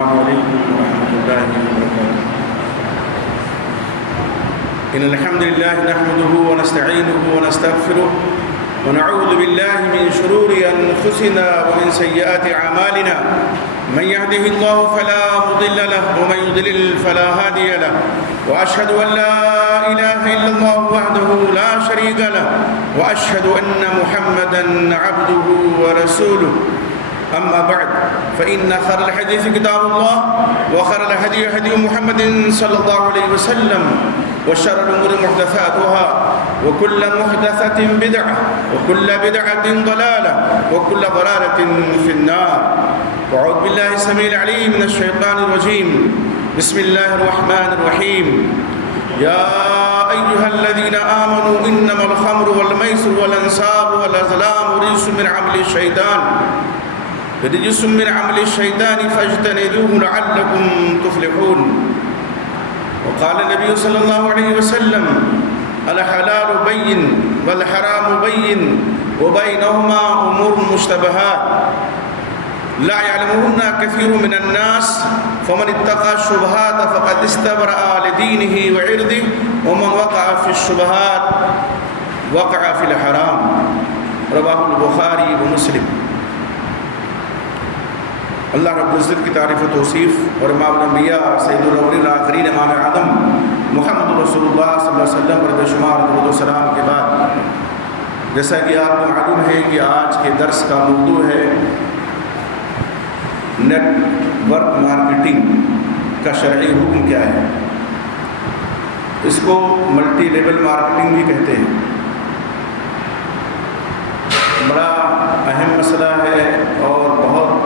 السلام علیکم ورحمۃ اللہ وبرکاتہ۔ ان الحمد للہ نحمده ونستعینه ونستغفره ونعوذ باللہ من شرور انفسنا ومن سیئات اعمالنا من يهده الله فلا مضل له ومن يضلل فلا هادي له واشهد ان لا اله الا الله وحده لا شريك له واشهد ان محمدا عبده ورسوله أما بعد فإن خير الحديث كتاب الله وخير الهدي هدي محمد صلى الله عليه وسلم وشر الأمور محدثاتها وكل محدثة بدعة وكل بدعة ضلالة وكل ضلالة في النار. وأعوذ بالله السميع العليم من الشيطان الرجيم. بسم الله الرحمن الرحيم. يا أيها الذين آمنوا إنما الخمر والميسر والأنصاب والأزلام رجس من عمل الشيطان فاجتنبوه لعلكم تفلحون. وقال النبي صلى الله عليه وسلم الحلال بين والحرام بين وبينهما أمور مشتبهات لا يعلمهن كثير من الناس فمن اتقى الشبهات فقد استبرأ لدينه وعرضه ومن وقع في الشبهات وقع في الحرام. رواه البخاري ومسلم. اللہ رب العزت کی تعریف و توصیف اور امام الانبیاء سید الاولین والآخرین امام اعظم محمد رسول اللہ صلی اللہ علیہ وسلم پر بے شمار درود و سلام کے بعد، جیسا کہ آپ کو معلوم ہے کہ آج کے درس کا موضوع ہے نیٹ ورک مارکیٹنگ کا شرعی حکم کیا ہے. اس کو ملٹی لیول مارکیٹنگ بھی کہتے ہیں. بڑا اہم مسئلہ ہے اور بہت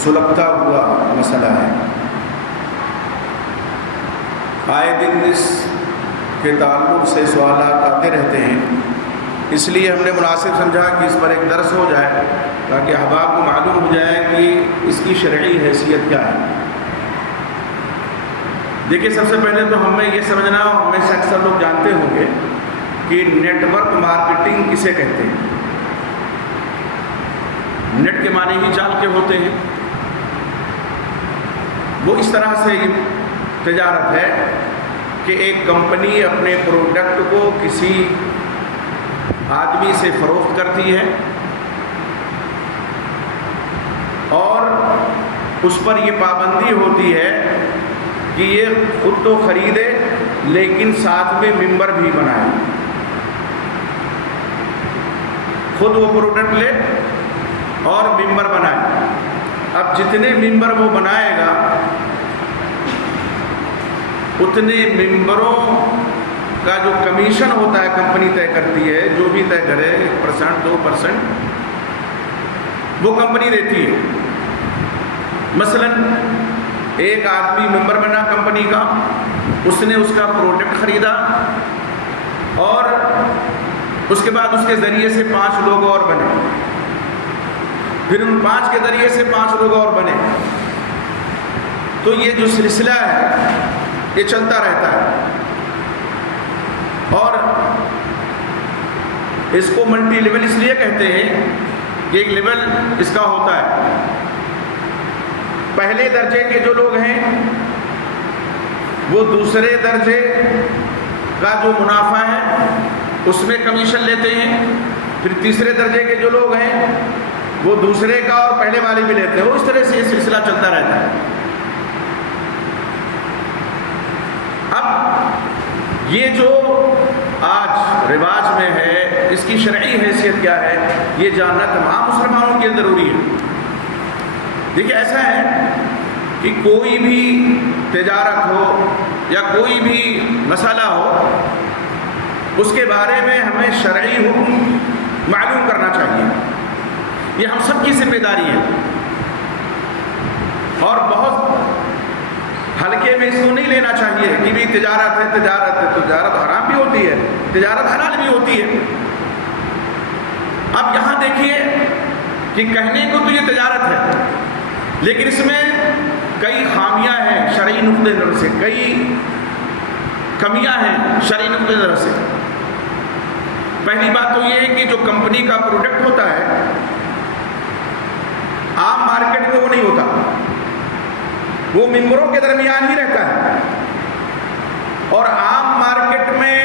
سلگتا ہوا مسئلہ ہے. آئے دن اس کے تعلق سے سوالات آتے رہتے ہیں، اس لیے ہم نے مناسب سمجھا کہ اس پر ایک درس ہو جائے تاکہ احباب کو معلوم ہو جائے کہ اس کی شرعی حیثیت کیا ہے. دیکھیے، سب سے پہلے تو ہمیں یہ سمجھنا، اور ہمیں سے اکثر لوگ جانتے ہوں گے کہ نیٹ ورک مارکیٹنگ کسے کہتے ہیں. نیٹ کے معنی ہی جال کے ہوتے ہیں. وہ اس طرح سے تجارت ہے کہ ایک کمپنی اپنے پروڈکٹ کو کسی آدمی سے فروخت کرتی ہے اور اس پر یہ پابندی ہوتی ہے کہ یہ خود تو خریدے لیکن ساتھ میں ممبر بھی بنائے. خود وہ پروڈکٹ لے اور ممبر بنائے. اب جتنے ممبر وہ بنائے گا اتنے ممبروں کا جو کمیشن ہوتا ہے کمپنی طے کرتی ہے، جو بھی طے کرے 1% 2% وہ کمپنی دیتی ہے. مثلا ایک آدمی ممبر بنا کمپنی کا، اس نے اس کا پروڈکٹ خریدا اور اس کے بعد اس کے ذریعے سے 5 لوگ اور بنے، پھر ان 5 کے ذریعے سے 5 لوگ اور بنے. تو یہ جو سلسلہ ہے یہ چلتا رہتا ہے اور اس کو ملٹی لیول اس لیے کہتے ہیں کہ ایک لیول اس کا ہوتا ہے. پہلے درجے کے جو لوگ ہیں وہ دوسرے درجے کا جو منافع ہے اس میں کمیشن لیتے ہیں. پھر تیسرے درجے کے جو لوگ ہیں وہ دوسرے کا اور پہلے والے بھی لیتے ہیں. وہ اس طرح سے یہ سلسلہ چلتا رہتا ہے. اب یہ جو آج رواج میں ہے اس کی شرعی حیثیت کیا ہے یہ جاننا تمام مسلمانوں کے لیے ضروری ہے. دیکھیے، ایسا ہے کہ کوئی بھی تجارت ہو یا کوئی بھی مسئلہ ہو، اس کے بارے میں ہمیں شرعی حکم معلوم کرنا چاہیے. یہ ہم سب کی ذمہ داری ہے اور بہت ہلکے میں اس کو نہیں لینا چاہیے کہ بھی تجارت ہے. تجارت حرام بھی ہوتی ہے، تجارت حلال بھی ہوتی ہے. اب یہاں دیکھیے کہ کہنے کو تو یہ تجارت ہے لیکن اس میں کئی خامیاں ہیں شرعی نقطۂ نظر سے، کئی کمیاں ہیں شرعی نقطۂ نظر سے. پہلی بات تو یہ ہے کہ جو کمپنی کا پروڈکٹ ہوتا ہے عام مارکیٹ میں وہ نہیں ہوتا. وہ ممبروں کے درمیان ہی رہتا ہے. اور عام مارکیٹ میں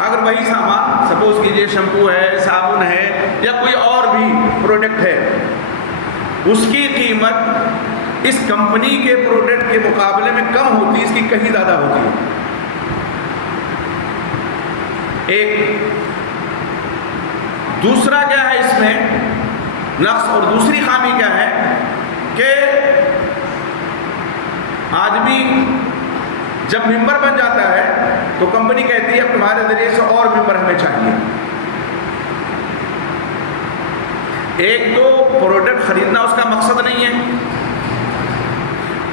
اگر وہی سامان سپوز کیجئے شیمپو ہے، صابن ہے یا کوئی اور بھی پروڈکٹ ہے، اس کی قیمت اس کمپنی کے پروڈکٹ کے مقابلے میں کم ہوتی ہے، اس کی کہیں زیادہ ہوتی ہے. ایک دوسرا کیا ہے اس میں نقص اور دوسری خامی کیا ہے کہ آدمی جب ممبر بن جاتا ہے تو کمپنی کہتی ہے اب تمہارے ذریعے سے اور ممبر ہمیں چاہیے. ایک تو پروڈکٹ خریدنا اس کا مقصد نہیں ہے،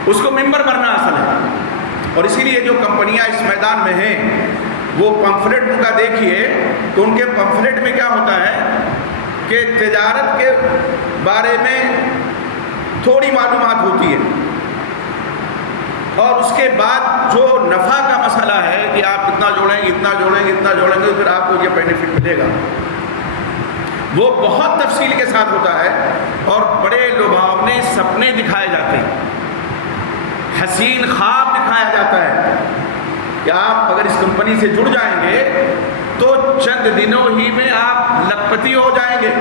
اس کو ممبر بننا اصل ہے. اور اسی لیے جو کمپنیاں اس میدان میں ہیں وہ پمفلٹ ان کا دیکھیے تو ان کے پمفلٹ میں کیا ہوتا ہے کہ تجارت کے بارے میں تھوڑی معلومات ہوتی ہے، اور اس کے بعد جو نفع کا مسئلہ ہے کہ آپ کتنا جوڑیں گے، اتنا جوڑیں گے، اتنا جوڑیں گے، پھر آپ کو یہ بینیفٹ ملے گا، وہ بہت تفصیل کے ساتھ ہوتا ہے. اور بڑے لبھاونے سپنے دکھائے جاتے ہیں، حسین خواب دکھایا جاتا ہے کہ آپ اگر اس کمپنی سے جڑ جائیں گے تو چند دنوں ہی میں آپ لکھپتی ہو جائیں گے،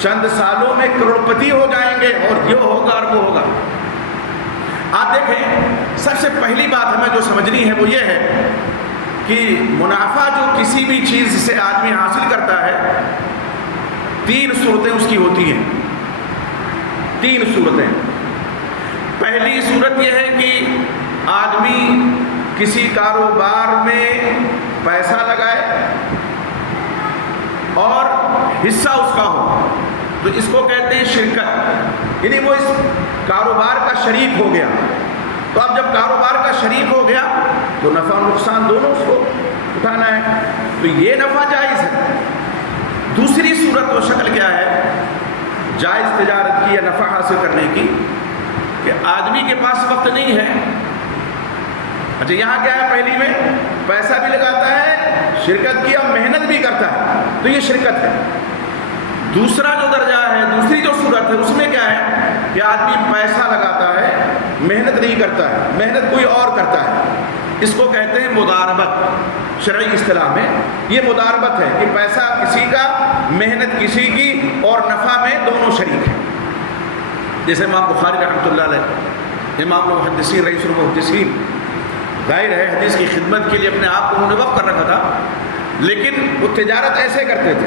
چند سالوں میں کروڑپتی ہو جائیں گے، اور یہ ہوگا اور وہ ہوگا. آپ دیکھیں سب سے پہلی بات ہمیں جو سمجھنی ہے وہ یہ ہے کہ منافع جو کسی بھی چیز سے آدمی حاصل کرتا ہے 3 صورتیں اس کی ہوتی ہیں. 3 صورتیں. پہلی صورت یہ ہے کہ آدمی کسی کاروبار میں پیسہ لگائے اور حصہ اس کا ہو تو اس کو کہتے ہیں شرکت، یعنی وہ اس کاروبار کا شریک ہو گیا. تو اب جب کاروبار کا شریک ہو گیا تو نفع و نقصان دونوں اس کو اٹھانا ہے، تو یہ نفع جائز ہے. دوسری صورت و شکل کیا ہے جائز تجارت کی یا نفع حاصل کرنے کی کہ آدمی کے پاس وقت نہیں ہے. اچھا یہاں کیا ہے، پہلی میں پیسہ بھی لگاتا ہے، شرکت کی اور محنت بھی کرتا ہے، تو یہ شرکت ہے. دوسرا جو درجہ ہے، دوسری جو صورت ہے، اس میں کیا ہے کہ آدمی پیسہ لگاتا ہے، محنت نہیں کرتا ہے، محنت کوئی اور کرتا ہے. اس کو کہتے ہیں مضاربت. شرعی اصطلاح میں یہ مضاربت ہے کہ پیسہ کسی کا، محنت کسی کی، اور نفع میں دونوں شریک ہیں. جیسے امام بخاری رحمۃ اللہ علیہ، امام المحدثین، رئیس المحدثین، ظاہر ہے حدیث کی خدمت کے لیے اپنے آپ کو انہوں نے وقف کر رکھا تھا، لیکن وہ تجارت ایسے کرتے تھے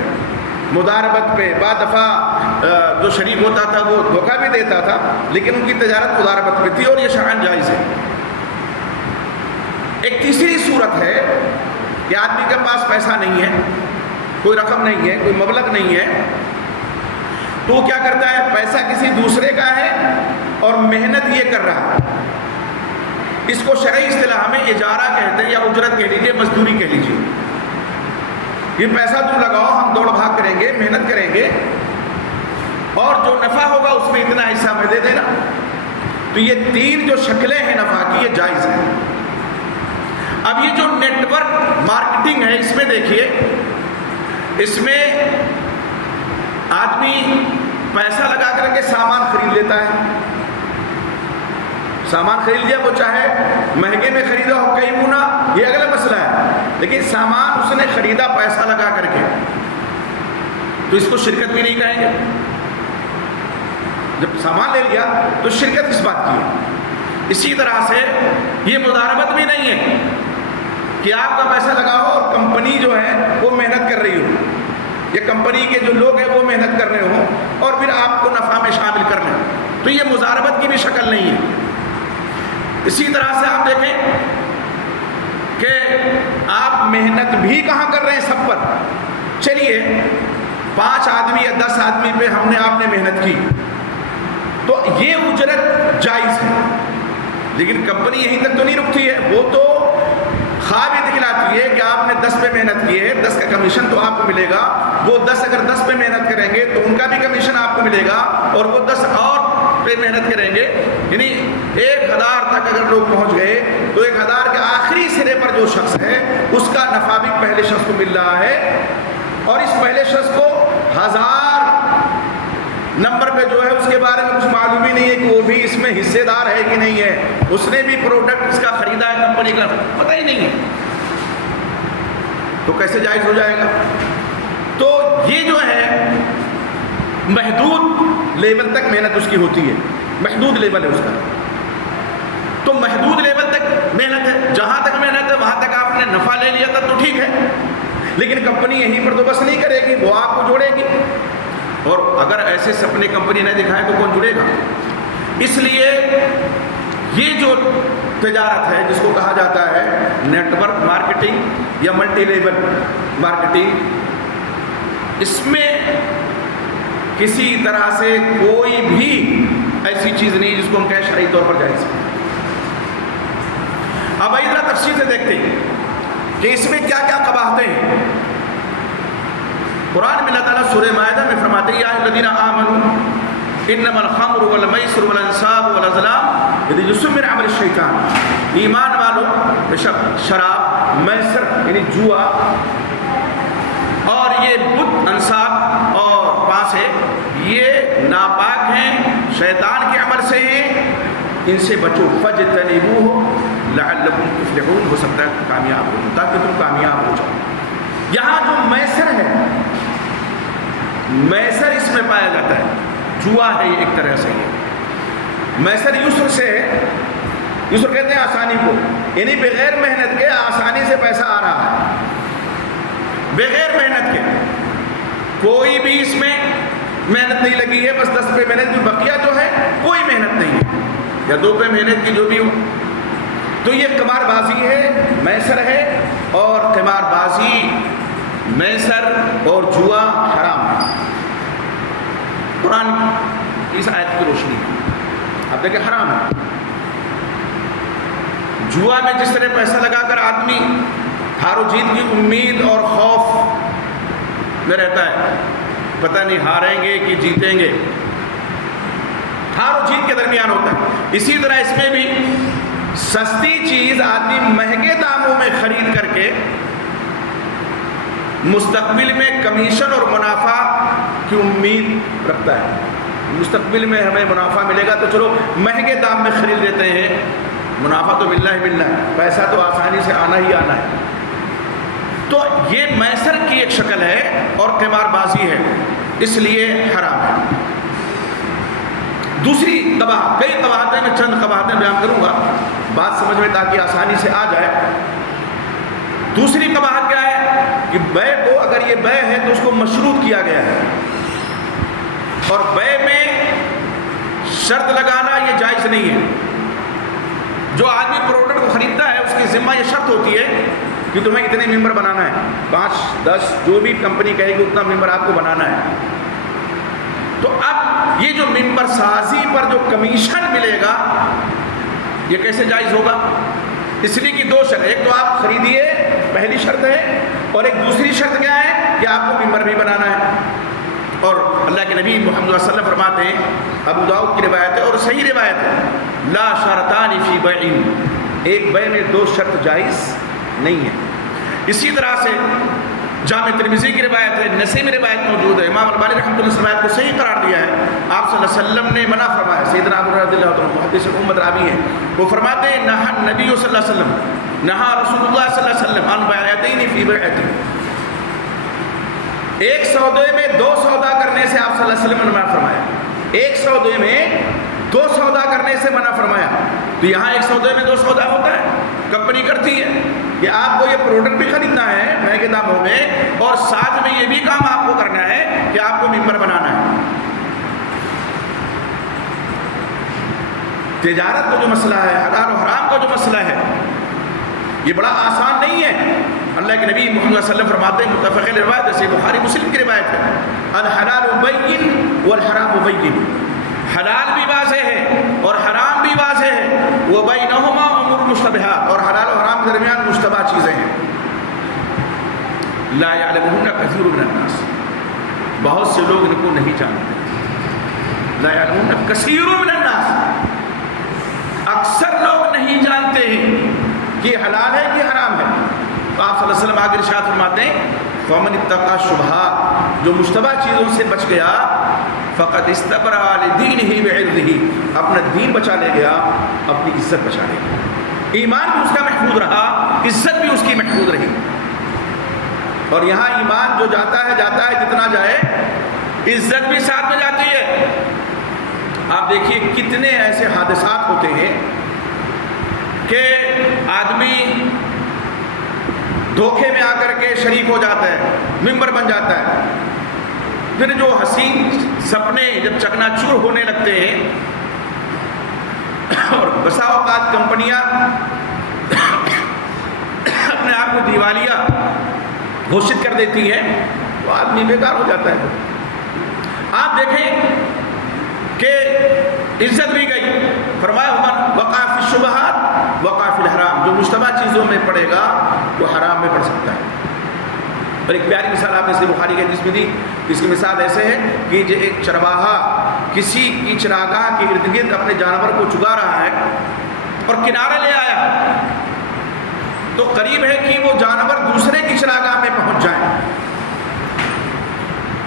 مضاربت پہ. بعض دفعہ جو شریک ہوتا تھا وہ دھوکہ بھی دیتا تھا، لیکن ان کی تجارت مضاربت پہ تھی، اور یہ شرعاً جائز ہے. ایک تیسری صورت ہے کہ آدمی کے پاس پیسہ نہیں ہے، کوئی رقم نہیں ہے، کوئی مبلغ نہیں ہے، تو وہ کیا کرتا ہے، پیسہ کسی دوسرے کا ہے اور محنت یہ کر رہا ہے. اس کو شرعی اصطلاح میں اجارہ کہتے ہیں، یا اجرت کہہ لیجیے، مزدوری کہہ لیجیے. یہ پیسہ تم لگاؤ، ہم دوڑ بھاگ کریں گے، محنت کریں گے، اور جو نفع ہوگا اس میں اتنا حصہ ہمیں دے دینا. تو یہ 3 جو شکلیں ہیں نفع کی، یہ جائز ہیں. اب یہ جو نیٹ ورک مارکیٹنگ ہے، اس میں دیکھیے، اس میں آدمی پیسہ لگا کر کے سامان خرید لیتا ہے. سامان خرید لیا، وہ چاہے مہنگے میں خریدا ہو کئی گنا، یہ اگلا مسئلہ ہے، لیکن سامان اس نے خریدا پیسہ لگا کر کے، تو اس کو شرکت بھی نہیں کہیں گے. جب سامان لے لیا تو شرکت اس بات کی ہے. اسی طرح سے یہ مضاربت بھی نہیں ہے کہ آپ کا پیسہ لگا ہو اور کمپنی جو ہے وہ محنت کر رہی ہو، یا کمپنی کے جو لوگ ہیں وہ محنت کر رہے ہوں اور پھر آپ کو نفع میں شامل کر لیں، تو یہ مضاربت کی بھی شکل نہیں ہے. اسی طرح سے آپ دیکھیں کہ آپ محنت بھی کہاں کر رہے ہیں سب پر. چلیے 5 آدمی یا 10 آدمی پہ ہم نے آپ نے محنت کی تو یہ اجرت جائز ہے، لیکن کمپنی یہیں تک تو نہیں رکتی ہے، وہ تو خواب یہ دکھلاتی ہے کہ آپ نے 10 پہ محنت کی ہے، 10 کا کمیشن تو آپ کو ملے گا. وہ 10 اگر 10 پہ محنت کریں گے تو ان کا بھی کمیشن آپ کو ملے گا، اور وہ 10 اور پہ محنت کریں گے، یعنی 1000 تک اگر لوگ پہنچ گئے تو 1000 کے آخری سرے پر جو شخص ہے اس کا نفع بھی پہلے شخص کو مل رہا ہے، اور اس پہلے شخص کو 1000 نمبر پہ جو ہے اس کے بارے میں کچھ معلوم ہی نہیں ہے کہ وہ بھی اس میں حصے دار ہے کہ نہیں ہے، اس نے بھی پروڈکٹ اس کا خریدا ہے کمپنی کا، پتہ ہی نہیں ہے، تو کیسے جائز ہو جائے گا؟ تو یہ جو ہے محدود لیول تک محنت اس کی ہوتی ہے، محدود لیول ہے اس کا، تو محدود لیول تک محنت ہے، جہاں تک محنت ہے وہاں تک آپ نے نفع لے لیا تھا تو ٹھیک ہے، لیکن کمپنی یہیں پر تو بس نہیں کرے گی، وہ آپ کو جوڑے گی، اور اگر ایسے سپنے کمپنی نہ دکھائے تو کون جڑے گا؟ اس لیے یہ جو تجارت ہے جس کو کہا جاتا ہے نیٹ ورک مارکیٹنگ یا ملٹی لیول مارکیٹنگ، اس میں کسی طرح سے کوئی بھی ایسی چیز نہیں جس کو ہم کہیں شرعی طور پر جائز ہے۔ اب ذرا تفصیل سے دیکھتے ہیں کہ اس میں کیا کیا قباحتیں ہیں۔ قرآن میں اللہ تعالیٰ سورہ مائدہ میں فرماتے ہیں یا ایھا الذین آمنوا انما الخمر والمیسر والانصاب والازلام رجس من عمل الشیطان، ایمان والو بے شک شراب، میسر یعنی جوا، اور یہ بت انصاب اور پانسے، یہ ناپاک ہیں، شیطان کے عمل سے ہیں، ان سے بچو، فاجتنبوہ لعلکم تفلحون، ہو سکتا ہے کامیاب ہو تاکہ تم کامیاب ہو جاؤ۔ یہاں جو میسر ہے، میسر اس میں پایا جاتا ہے، جوا ہے یہ ایک طرح سے، میسر یسر سے ہے، یسر کہتے ہیں آسانی کو، یعنی بغیر محنت کے آسانی سے پیسہ آ رہا ہے، بغیر محنت کے، کوئی بھی اس میں محنت نہیں لگی ہے، بس 10 پہ محنت کی، بقیہ جو ہے کوئی محنت نہیں ہے، یا 2 پہ محنت کی، جو بھی ہو، تو یہ قمار بازی ہے، میسر ہے، اور قمار بازی، میسر اور جوا حرام ہے قرآن کی اس آیت کی روشنی میں۔ اب دیکھیں حرام ہے، جوا میں جس طرح پیسہ لگا کر آدمی ہار و جیت کی امید اور خوف میں رہتا ہے، پتہ نہیں ہاریں گے کہ جیتیں گے، ہار و جیت کے درمیان ہوتا ہے، اسی طرح اس میں بھی سستی چیز آدمی مہنگے داموں میں خرید کر کے مستقبل میں کمیشن اور منافع کی امید رکھتا ہے، مستقبل میں ہمیں منافع ملے گا تو چلو مہنگے دام میں خرید لیتے ہیں، منافع تو ملنا ہی ملنا ہے، پیسہ تو آسانی سے آنا ہی آنا ہے، تو یہ میسر کی ایک شکل ہے اور قمار بازی ہے، اس لیے حرام ہے۔ دوسری قباحت، کئی قباحتیں، میں چند قباحتیں بیان کروں گا بات سمجھ میں تاکہ آسانی سے آ جائے۔ دوسری قباحت کیا ہے کہ بیع کو، اگر یہ بیع ہے تو اس کو مشروط کیا گیا ہے، اور بیع میں شرط لگانا یہ جائز نہیں ہے۔ جو آدمی پروڈکٹ کو خریدتا ہے اس کی ذمہ یہ شرط ہوتی ہے کہ تمہیں اتنے ممبر بنانا ہے، 5 10 جو بھی کمپنی کہے گی اتنا ممبر آپ کو بنانا ہے۔ تو اب یہ جو ممبر سازی پر جو کمیشن ملے گا یہ کیسے جائز ہوگا؟ اس لیے کہ 2 شرط، ایک تو آپ خریدیے، پہلی شرط ہے، اور ایک دوسری شرط کیا ہے کہ آپ کو ممبر بھی بنانا ہے۔ اور اللہ کے نبی محمد صلی اللہ علیہ وسلم فرماتے ہیں، ابو داؤد کی روایت ہے اور صحیح روایت ہے، لا شرطان فی بیع، ایک بیع میں 2 شرط جائز نہیں ہے۔ اسی طرح سے جامع ترمذی کی روایت ہے، نسائی میں روایت موجود ہے، امام البانی رحمۃ اللہ اس روایت کو صحیح قرار دیا ہے، آپ صلی اللہ علیہ وسلم نے منع فرمایا، سیدنا ابو رضی اللہ عنہ محدث امت راوی ہیں، وہ فرماتے ہیں نہا نبی صلی اللہ علیہ وسلم، نہا رسول اللہ صلی اللہ علیہ وسلم عن بیعتین فی بیعۃ، ایک سودے میں 2 سودا کرنے سے آپ صلی اللہ علیہ وسلم نے منع فرمایا، ایک سودے میں 2 سودا کرنے سے منع فرمایا۔ تو یہاں ایک سودے میں 2 سودا ہوتا ہے، کمپنی کرتی ہے کہ آپ کو یہ پروڈکٹ بھی خریدنا ہے مہنگے داموں میں، اور ساتھ میں یہ بھی کام آپ کو کرنا ہے کہ آپ کو ممبر بنانا ہے۔ تجارت کا جو مسئلہ ہے، حلال و حرام کا جو مسئلہ ہے، یہ بڑا آسان نہیں ہے۔ اللہ کے نبی محمد صلی اللہ علیہ وسلم فرماتے ہیں، متفق علیہ روایت، جیسے بخاری مسلم کی روایت ہے، الحلال بین والحرام بین، حلال بھی واضح ہے اور حرام بھی واضح ہے، وبینہما امور مشتبہات، اور حلال و حرام کے درمیان مشتبہ چیزیں ہیں، لا یعلمہن کثیر من الناس، بہت سے لوگ ان کو نہیں جانتے، لا یعلمہن کثیر من الناس، اکثر لوگ نہیں جانتے ہیں کہ حلال ہے کہ حرام ہے۔ تو آپ صلی اللہ علیہ وسلم آگے ارشاد فرماتے ہیں، فمن اتقى الشبہات، جو مشتبہ چیزوں سے بچ گیا، فقد استبرأ لدینہ وعرضہ، اپنا دین بچا لے گیا، اپنی عزت بچا لے گیا، ایمان بھی اس کا محفوظ رہا، عزت بھی اس کی محفوظ رہی۔ اور یہاں ایمان جو جاتا ہے جتنا جائے، عزت بھی ساتھ میں جاتی ہے۔ آپ دیکھیے کتنے ایسے حادثات ہوتے ہیں کہ آدمی دھوکے میں آ کر کے شریک ہو جاتا ہے، ممبر بن جاتا ہے، پھر جو حسین سپنے جب چکنا چور ہونے لگتے ہیں اور بسا اوقات کمپنیاں اپنے آپ کو دیوالیہ گھوشت کر دیتی ہیں، تو آدمی بیکار ہو جاتا ہے۔ آپ دیکھیں کہ عزت بھی گئی، فرمایا من وقع فی الشبہات وقع فی الحرام، جو مشتبہ چیزوں میں پڑے گا وہ حرام میں پڑ سکتا ہے۔ اور ایک پیاری مثال آپ نے صحیح بخاری کے حدیث میں دی، اس کی مثال ایسے ہے کہ جو ایک چرواہا کسی کی چراگاہ کے ارد گرد اپنے جانور کو چگا رہا ہے اور کنارے لے آیا، تو قریب ہے کہ وہ جانور دوسرے کی چراگاہ میں پہنچ جائیں،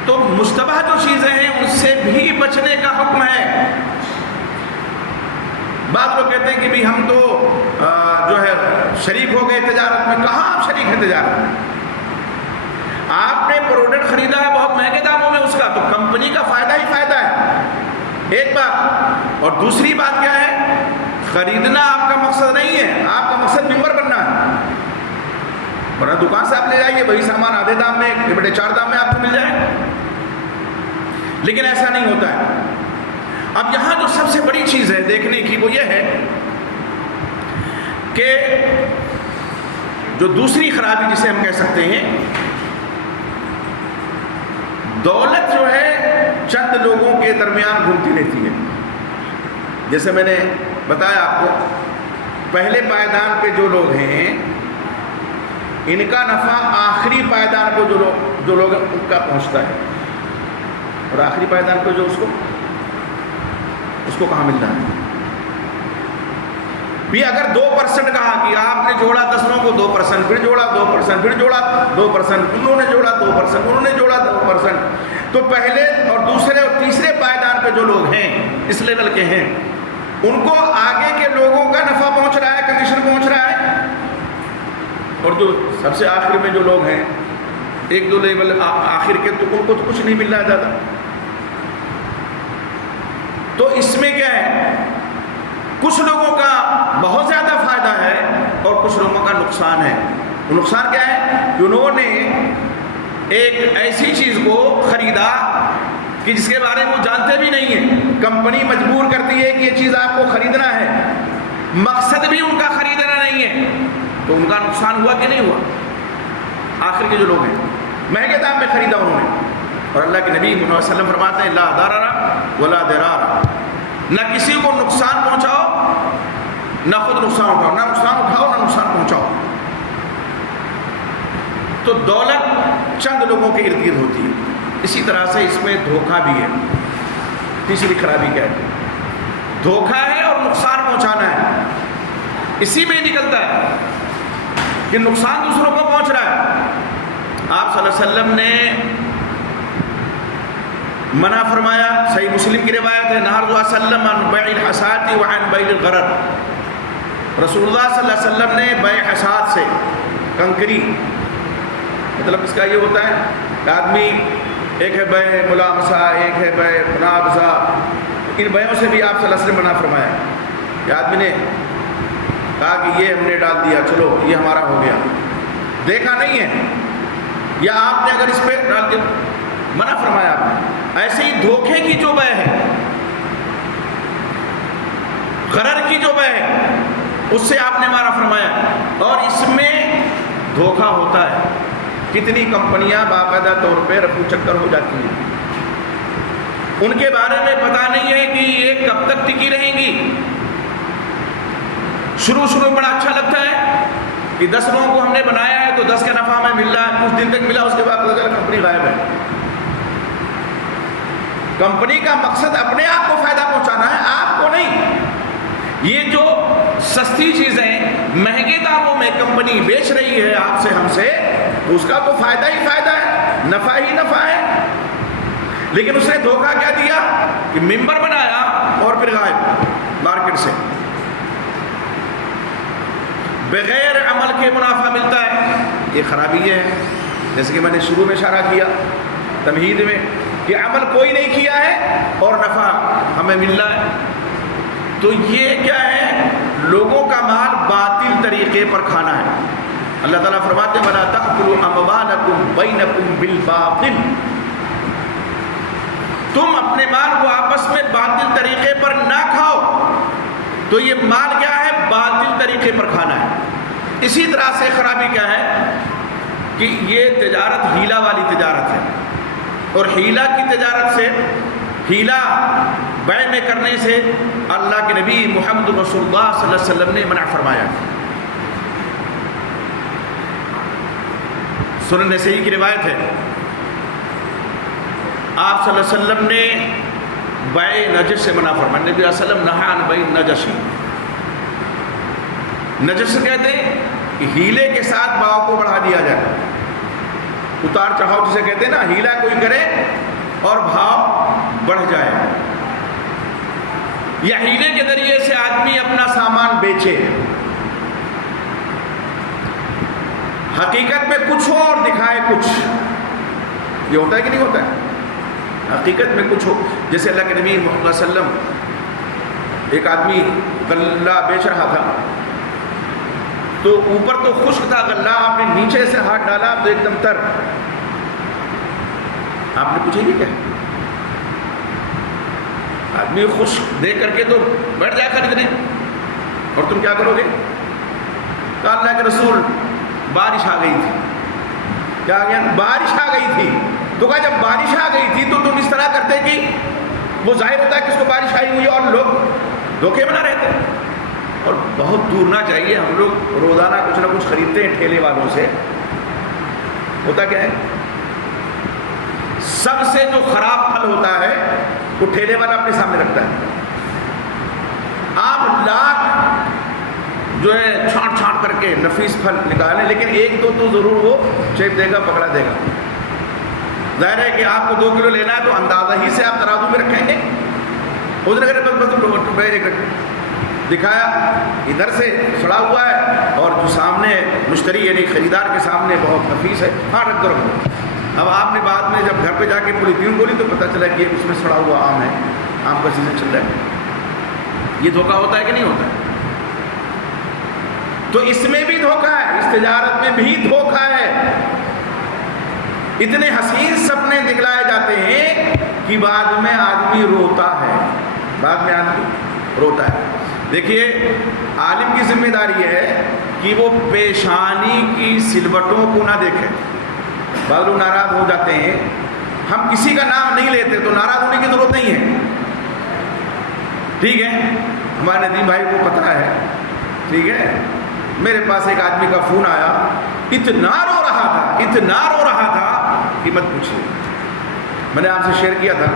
تو مشتبہ جو چیزیں ہیں ان سے بھی بچنے کا حکم ہے۔ بعض لوگ کہتے ہیں کہ بھی ہم تو جو ہے شریک ہو گئے تجارت میں، کہاں آپ شریک ہیں تجارت میں؟ آپ نے پروڈکٹ خریدا ہے بہت مہنگے داموں میں، اس کا تو کمپنی کا فائدہ ہی فائدہ ہے، ایک بات۔ اور دوسری بات کیا ہے، خریدنا آپ کا مقصد نہیں ہے، آپ کا مقصد ممبر بننا ہے، ورنہ دکان سے آپ لے جائیے وہی سامان آدھے دام میں، بڑے 4 دام میں آپ کو مل جائے، لیکن ایسا نہیں ہوتا ہے۔ اب یہاں جو سب سے بڑی چیز ہے دیکھنے کی وہ یہ ہے کہ جو دوسری خرابی جسے ہم کہہ سکتے ہیں، دولت جو ہے چند لوگوں کے درمیان گھومتی رہتی ہے۔ جیسے میں نے بتایا آپ کو، پہلے پائیدان پہ جو لوگ ہیں ان کا نفع آخری پائیدان پہ جو لوگ ان کا پہنچتا ہے، اور آخری پائیدان پہ جو اس کو کہاں ملنا ہے؟ بھی اگر 2% کہا کہ آپ نے جوڑا 10 لوگوں کو 2%، پھر جوڑا 2%، پھر جوڑا 2%، انہوں نے جوڑا 2%، انہوں نے جوڑا 2%، تو پہلے اور دوسرے اور تیسرے پائیدان پہ جو لوگ ہیں اس لیول کے ہیں، ان کو آگے کے لوگوں کا نفع پہنچ رہا ہے، کمیشن پہنچ رہا ہے، اور جو سب سے آخر میں جو لوگ ہیں 1-2 لیول آخر کے، تو ان کو تو کچھ نہیں مل رہا زیادہ۔ تو اس میں کیا ہے، کچھ لوگوں کا بہت زیادہ فائدہ ہے اور کچھ لوگوں کا نقصان ہے۔ نقصان کیا ہے کہ انہوں نے ایک ایسی چیز کو خریدا کہ جس کے بارے میں وہ جانتے بھی نہیں ہیں، کمپنی مجبور کرتی ہے کہ یہ چیز آپ کو خریدنا ہے، مقصد بھی ان کا خریدنا نہیں ہے، تو ان کا نقصان ہوا کہ نہیں ہوا؟ آخر کے جو لوگ ہیں مہنگے دام میں خریدا انہوں نے، اور اللہ کے نبی صلی اللہ علیہ وسلم فرماتے ہیں لا ضرر ولا ضرار، نہ کسی کو نقصان پہنچاؤ نہ خود نقصان اٹھاؤ، نہ نقصان اٹھاؤ نہ نقصان پہنچاؤ۔ تو دولت چند لوگوں کے ارد گرد ہوتی ہے، اسی طرح سے اس میں دھوکہ بھی ہے۔ تیسری خرابی کیا ہے؟ دھوکہ ہے اور نقصان پہنچانا ہے، اسی میں نکلتا ہے کہ نقصان دوسروں کو پہنچ رہا ہے۔ آپ صلی اللہ علیہ وسلم نے منع فرمایا، صحیح مسلم کی روایت ہے، نہى رسول اللہ صلی اللہ علیہ وسلم عن بیع الحسات وعن بیع الغرر، رسول اللہ صلی اللہ علیہ وسلم نے بیع حسات سے، کنکری، مطلب اس کا یہ ہوتا ہے کہ آدمی ایک ہے بیع ملامسہ، ایک ہے بیع منابذہ، ان بیعوں سے بھی آپ صلی اللہ علیہ وسلم منع فرمایا کہ آدمی نے کہا کہ یہ ہم نے ڈال دیا، چلو یہ ہمارا ہو گیا، دیکھا نہیں ہے، یا آپ نے اگر اس پہ ڈال دیا، منع فرمایا آپ نے۔ ایسے ہی دھوکے کی جو بیع ہے، غرر کی جو بیع ہے، اس سے آپ نے منع فرمایا، اور اس میں دھوکہ ہوتا ہے۔ کتنی کمپنیاں باقاعدہ طور پہ رفو چکر ہو جاتی ہیں، ان کے بارے میں پتہ نہیں ہے کہ یہ کب تک ٹکی رہیں گی۔ شروع میں بڑا اچھا لگتا ہے کہ 10 لوگوں کو ہم نے بنایا ہے تو 10 کا نفع ہمیں مل رہا ہے، کچھ دن تک ملا، اس کے بعد پتہ چلا کمپنی غائب ہے۔ کمپنی کا مقصد اپنے آپ کو فائدہ پہنچانا ہے، آپ کو نہیں۔ یہ جو سستی چیزیں مہنگے داموں میں کمپنی بیچ رہی ہے آپ سے ہم سے، اس کا تو فائدہ ہی فائدہ ہے، نفع ہی نفع ہے۔ لیکن اس نے دھوکہ کیا دیا کہ ممبر بنایا اور پھر غائب مارکیٹ سے. بغیر عمل کے منافع ملتا ہے، یہ خرابی ہے. جیسے کہ میں نے شروع میں اشارہ کیا تمہید میں کہ عمل کوئی نہیں کیا ہے اور نفع ہمیں مل رہا ہے. تو یہ کیا ہے؟ لوگوں کا مال باطل طریقے پر کھانا ہے. اللہ تعالیٰ فرماتے ہیں وَلَا تَأْكُلُوا أَمْوَالَكُمْ بَيْنَكُمْ بِالْبَاطِلِ، تم اپنے مال کو آپس میں باطل طریقے پر نہ کھاؤ. تو یہ مال کیا ہے؟ باطل طریقے پر کھانا ہے. اسی طرح سے خرابی کیا ہے کہ یہ تجارت ہیلا والی تجارت ہے، اور ہیلا کی تجارت سے، ہیلا بیع میں کرنے سے اللہ کے نبی محمد رسول اللہ صلی اللہ علیہ وسلم نے منع فرمایا. سنن نسائی کی روایت ہے، آپ صلی اللہ علیہ وسلم نے بیع نجس سے منع فرمایا. نبی صلی اللہ علیہ وسلم نہا عن بیع النجش. نجس کہتے ہیں کہ ہیلے کے ساتھ بھاؤ کو بڑھا دیا جائے، اتار چڑھاؤ جسے کہتے ہیں نا، ہیلا کوئی کرے اور بھاؤ بڑھ جائے، یا ہیلے کے ذریعے سے آدمی اپنا سامان بیچے، حقیقت میں کچھ ہو اور دکھائے کچھ. یہ ہوتا ہے کہ نہیں ہوتا ہے؟ حقیقت میں کچھ ہو. جیسے اللہ کے نبی محمد صلی اللہ علیہ وسلم، ایک آدمی غلہ بیچ رہا تھا، تو اوپر تو خشک تھا غلہ، آپ نے نیچے سے ہاتھ ڈالا تو ایک دم تر. آپ نے پوچھا یہ کیا؟ آدمی خشک دیکھ کر کے تو بیٹھ جائے خریدنے، اور تم کیا کرو گے؟ کہا اللہ کے رسول بارش آ گئی تھی. کیا آ گیا؟ بارش آ گئی تھی. تو کہا جب بارش آ گئی تھی تو تم اس طرح کرتے کہ وہ ظاہر ہوتا ہے کہ اس کو بارش آئی ہوئی ہے اور لوگ دھوکے بنا رہے تھے. اور بہت دور نہ جائیے، ہم لوگ روزانہ کچھ نہ کچھ خریدتے ہیں ٹھیلے والوں سے. ہوتا کیا ہے؟ سب سے جو خراب پھل ہوتا ہے وہ ٹھیلے والا اپنے سامنے رکھتا ہے. آپ لاکھ جو ہے چھانٹ چھانٹ کر کے نفیس پھل نکالیں، لیکن ایک دو تو ضرور وہ چیپ دے گا، پکڑا دے گا. ظاہر ہے کہ آپ کو 2 کلو لینا ہے تو اندازہ ہی سے آپ ترازو میں رکھیں گے. ادھر بس دکھایا ادھر سے سڑا ہوا ہے، اور جو سامنے مشتری یعنی خریدار کے سامنے بہت نفیس ہے، ہاں رکھ دو. اب آپ نے بعد میں جب گھر پہ جا کے پوری دن بولی تو پتہ چلا کہ اس میں سڑا ہوا آم ہے، آم کا سیزن چل رہا ہے. یہ دھوکہ ہوتا ہے کہ نہیں ہوتا ہے؟ تو اس میں بھی دھوکہ ہے، اس تجارت میں بھی دھوکہ ہے. اتنے حسین سپنے دکھلائے جاتے ہیں کہ بعد میں آدمی روتا ہے، بعد میں آدمی روتا ہے. دیکھیے عالم کی ذمہ داری ہے کہ وہ پیشانی کی سلوٹوں کو نہ دیکھے. بعض لوگ ناراض ہو جاتے ہیں، ہم کسی کا نام نہیں لیتے تو ناراض ہونے کی ضرورت نہیں ہے. ٹھیک ہے، ہمارے ندیم بھائی کو پتہ ہے. ٹھیک ہے، میرے پاس ایک آدمی کا فون آیا، اتنا رو رہا تھا، اتنا رو رہا تھا کہ مت پوچھیے. میں نے آپ سے شیئر کیا تھا،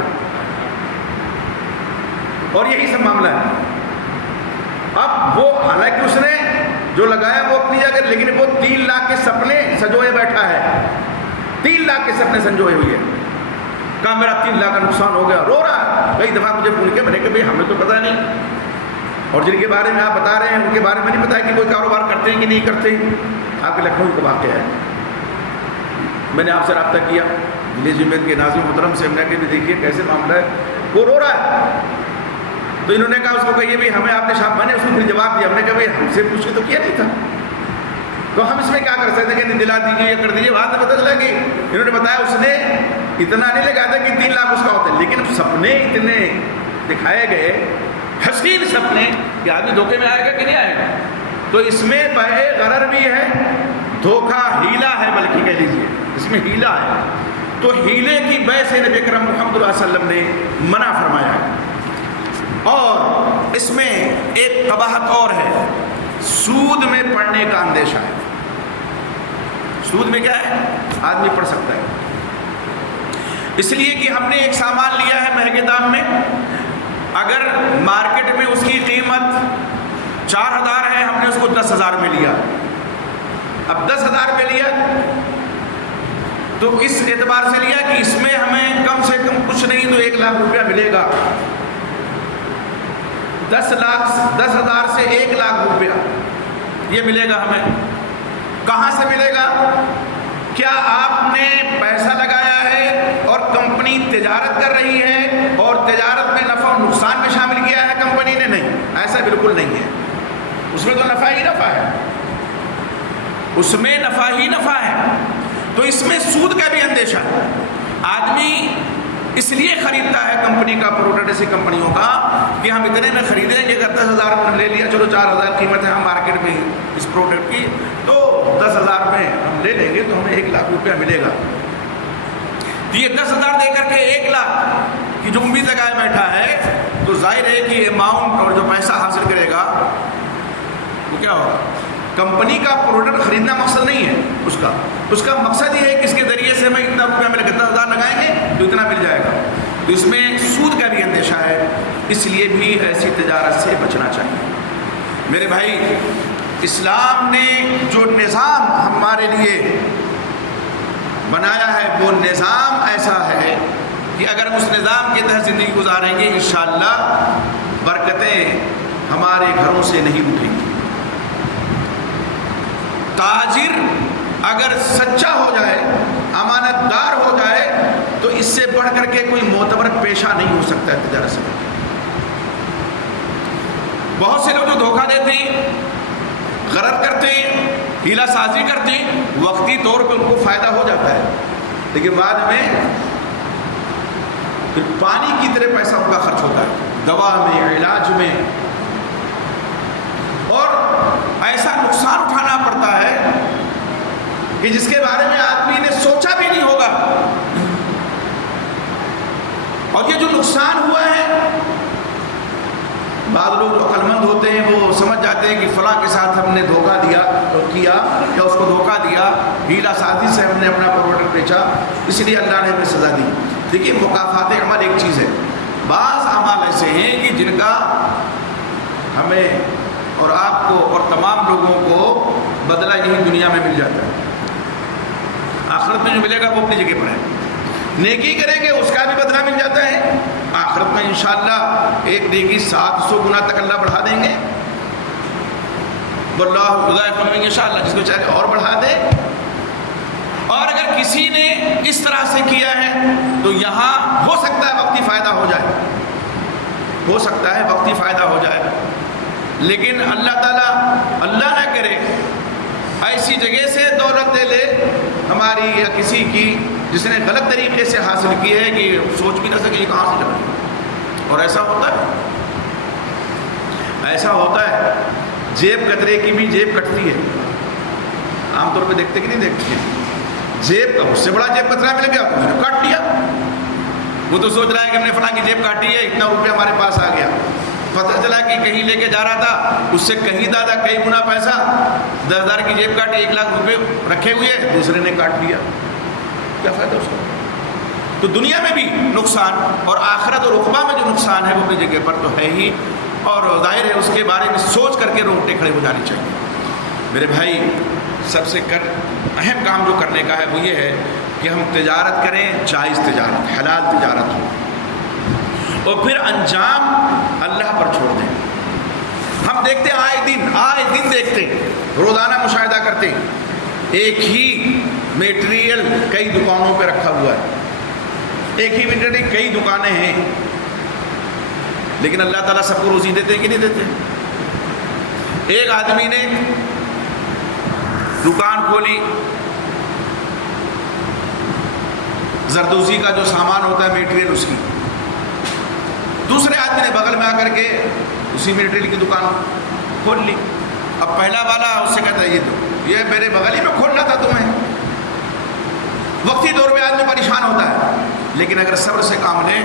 اور یہی سب معاملہ ہے. اب وہ حالانکہ اس نے جو لگایا وہ اپنی جگہ، لیکن وہ 3 لاکھ کے سپنے سجوئے بیٹھا ہے، 3 لاکھ کے سپنے سنجوئے ہوئے. کہا میرا 3 لاکھ کا نقصان ہو گیا، رو رہا ہے. کئی دفعہ مجھے فون کیا، میں نے کہا بھائی ہمیں تو پتہ نہیں، اور جن کے بارے میں آپ بتا رہے ہیں ان کے بارے میں نہیں پتا کہ کوئی کاروبار کرتے ہیں کہ نہیں کرتے. آپ کے لکھنؤ کا واقعہ ہے. میں نے آپ سے رابطہ کیا جمعیت کے ناظم محترم سے، ہم نے کہا دیکھیے کیسے معاملہ ہے، وہ رو رہا ہے. تو انہوں نے کہا اس کو کہیے بھائی ہمیں آپ نے شاپ، میں نے اس کو پھر جواب دیا، ہم نے کہا بھائی ہم سے پوچھ کے تو کیا نہیں تھا، تو ہم اس میں کیا کر سکتے کہ دلا دیجیے یا کر دیجیے. بعد میں پتہ چلا کہ انہوں نے بتایا اس نے اتنا نہیں لگایا تھا کہ 3 لاکھ اس کا ہوتا ہے، لیکن سپنے اتنے دکھائے گئے، حسین سپنے، کہ آدمی دھوکے میں آئے گا کہ نہیں آئے گا. تو اس میں بے غرر بھی ہے، دھوکہ ہیلا ہے، بلکہ کہہ لیجیے اس میں ہیلا ہے. تو ہیلے کی بے سے نبی اکرم محمد صلی اللہ علیہ وسلم نے منع فرمایا ہے. اور اس میں ایک قباحت اور ہے، سود میں پڑنے کا اندیشہ ہے. سود میں کیا ہے؟ آدمی پڑ سکتا ہے. اس لیے کہ ہم نے ایک سامان لیا ہے مہنگے دام میں، اگر مارکیٹ میں اس کی قیمت 4000 ہے، ہم نے اس کو 10,000 میں لیا. اب 10,000 میں لیا تو اس اعتبار سے لیا کہ اس میں ہمیں کم سے کم کچھ کچھ نہیں تو 1 لاکھ روپیہ ملے گا، 10,000 سے 1 لاکھ روپیہ یہ ملے گا ہمیں. کہاں سے ملے گا؟ کیا آپ نے پیسہ لگایا ہے اور کمپنی تجارت کر رہی ہے اور تجارت میں نفع و نقصان میں شامل کیا ہے کمپنی نے؟ نہیں، ایسا بالکل نہیں ہے. اس میں تو نفع ہی نفع ہے، اس میں نفع ہی نفع ہے. تو اس میں سود کا بھی اندیشہ ہے. آدمی اس لیے خریدتا ہے کمپنی کا پروڈکٹ، ایسی کمپنیوں کا کہ ہم اتنے میں خریدیں گے. 10,000 میں لے لیا، چلو 4,000 قیمت ہے ہم مارکیٹ میں اس پروڈکٹ کی، تو 10,000 میں ہم لے لیں گے تو ہمیں 1 لاکھ روپیہ ملے گا. تو یہ 10,000 دے کر کے 1 لاکھ کی جو امید لگائے بیٹھا ہے، تو ظاہر ہے کہ اماؤنٹ اور جو پیسہ حاصل کرے گا وہ کیا ہوگا؟ کمپنی کا پروڈکٹ خریدنا مقصد نہیں ہے اس کا مقصد یہ ہے کہ اس کے ذریعے سے ہمیں اتنا روپیہ ملے گا. 10,000 لگائیں گے تو اتنا مل جائے گا. تو اس میں سود کا بھی اندیشہ ہے، اس لیے بھی ایسی تجارت سے بچنا چاہیے. میرے بھائی، اسلام نے جو نظام ہمارے لیے بنایا ہے وہ نظام ایسا ہے کہ اگر ہم اس نظام کے تحت زندگی گزاریں گے انشاءاللہ برکتیں ہمارے گھروں سے نہیں اٹھیں گی. تاجر اگر سچا ہو جائے، امانت دار ہو جائے، تو اس سے بڑھ کر کے کوئی معتبر پیشہ نہیں ہو سکتا ہے تجارت سے. بہت سے لوگ جو دھوکہ دیتے ہیں، غرر کرتے ہیں، ہیلا سازی کرتے ہیں، وقتی طور پہ ان کو فائدہ ہو جاتا ہے، لیکن بعد میں پھر پانی کی طرح پیسہ ان کا خرچ ہوتا ہے، دوا میں، علاج میں، اور ایسا نقصان اٹھانا پڑتا ہے کہ جس کے بارے میں آدمی نے سوچا بھی نہیں ہوگا. اور یہ جو نقصان ہوا ہے، بعض لوگ جو عقلمند ہوتے ہیں وہ سمجھ جاتے ہیں کہ فلاں کے ساتھ ہم نے دھوکہ دیا یا اس کو دھوکہ دیا، ہیلا سازی سے ہم نے اپنا پروڈکٹ بیچا، اس لیے اللہ نے ہمیں سزا دی. دیکھیے، مکافات عمل ایک چیز ہے. بعض اعمال ایسے ہیں کہ جن کا ہمیں اور آپ کو اور تمام لوگوں کو بدلہ یہی دنیا میں مل جاتا ہے. آخرت میں جو ملے گا وہ اپنی جگہ پر ہے. نیکی کریں گے اس کا بھی بدلہ مل جاتا ہے. آخرت میں انشاءاللہ ایک نیکی 700 گنا تک اللہ بڑھا دیں گے. واللہ یضاعف لمن یشاء، اللہ جس کو چاہے اور بڑھا دے. اور اگر کسی نے اس طرح سے کیا ہے تو یہاں ہو سکتا ہے وقتی فائدہ ہو جائے، ہو سکتا ہے وقتی فائدہ ہو جائے، لیکن اللہ تعالیٰ اللہ نہ کرے ایسی جگہ سے دولت دے لے ہماری یا کسی کی جس نے غلط طریقے سے حاصل کی ہے کہ سوچ بھی نہ سکے یہ کہاں سے چلا. اور ایسا ہوتا ہے جیب کترے کی بھی جیب کٹتی ہے. عام طور پہ دیکھتے کہ نہیں دیکھتے، جیب کا اس سے بڑا جیب کترا مل گیا تو میں نے کاٹ دیا. وہ تو سوچ رہا ہے کہ ہم نے فلاں کی جیب کاٹی ہے، اتنا روپیہ ہمارے پاس آ گیا. پتہ چلا کہ کہیں لے کے جا رہا تھا، اس سے کہیں زیادہ کئی گنا پیسہ، 10,000 کی جیب کاٹی، 1 لاکھ روپے رکھے ہوئے دوسرے نے کاٹ لیا. کیا فائدہ اس کا؟ تو دنیا میں بھی نقصان اور آخرت اور عقبہ میں جو نقصان ہے وہ اپنی جگہ پر تو ہے ہی، اور ظاہر ہے اس کے بارے میں سوچ کر کے رونگٹے کھڑے ہو جانے چاہیے. میرے بھائی، سب سے اہم کام جو کرنے کا ہے وہ یہ ہے کہ ہم تجارت کریں، جائز تجارت، حلال تجارت ہو، اور پھر انجام اللہ پر چھوڑ دیں. ہم دیکھتے ہیں آئے دن دیکھتے ہیں، روزانہ مشاہدہ کرتے ہیں، ایک ہی میٹیریل کئی دکانوں پہ رکھا ہوا ہے، ایک ہی میٹیریل کئی دکانیں ہیں، لیکن اللہ تعالیٰ سب کو روزی دیتے ہیں کہ نہیں دیتے؟ ایک آدمی نے دکان کھولی، زردوزی کا جو سامان ہوتا ہے میٹیریل اس کی، دوسرے آدمی نے بغل میں آ کر کے اسی میٹیریل کی دکان کھول لی. اب پہلا والا اس سے کہتا ہے یہ میرے بغل ہی میں کھولنا تھا تمہیں. وقتی طور پہ آدمی پریشان ہوتا ہے، لیکن اگر صبر سے کام لیں